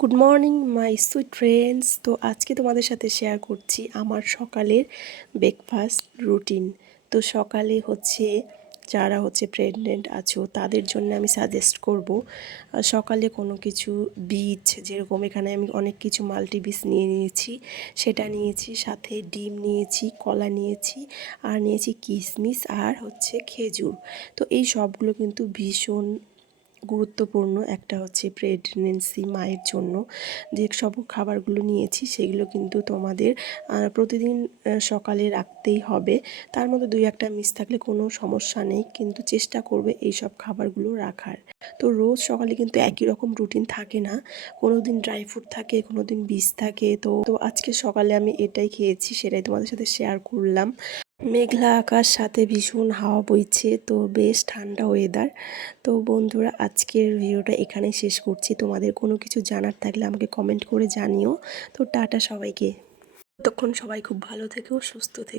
Good morning my sweet friends. তো আজকে তোমাদের সাথে শেয়ার করছি আমার সকালের ব্রেকফাস্ট রুটিন। তো সকালে যারা প্রেগনেন্ট আছো তাদের জন্য আমি সাজেস্ট করব সকালে কোনো কিছু বীজ, যেরকম এখানে আমি অনেক কিছু মাল্টি বীজ নিয়ে নিয়েছি, সেটা নিয়েছি, সাথে ডিম নিয়েছি, কলা নিয়েছি, আর নিয়েছি কিশমিশ আর খেজুর। তো এই সবগুলো কিন্তু ভীষণ গুরুত্বপূর্ণ একটা প্রেগনেন্সি মায়ের জন্য। যে সব খাবারগুলো নিয়েছি সেগুলো কিন্তু তোমাদের প্রতিদিন সকালে রাখতেই হবে। তার মধ্যে দুই একটা মিস থাকলে কোনো সমস্যা নেই, কিন্তু চেষ্টা করবে এই সব খাবারগুলো রাখার। তো রোজ সকালে কিন্তু একই রকম রুটিন থাকে না, কোনো দিন ড্রাই ফ্রুট থাকে, কোনো দিন বীজ থাকে। তো তো আজকে সকালে আমি এটাই খেয়েছি, সেটাই তোমাদের সাথে শেয়ার করলাম। মেঘলা আকাশ, সাথে ভীষণ হাওয়া বইছে, তো বেশ ঠান্ডা ওয়েদার। তো বন্ধুরা, আজকের ভিডিওটা এখানেই শেষ করছি। তোমাদের কোনো কিছু জানার থাকলে আমাকে কমেন্ট করে জানিও। তো টাটা সবাইকে। ততক্ষণ সবাই খুব ভালো থেকো, সুস্থ থেকো।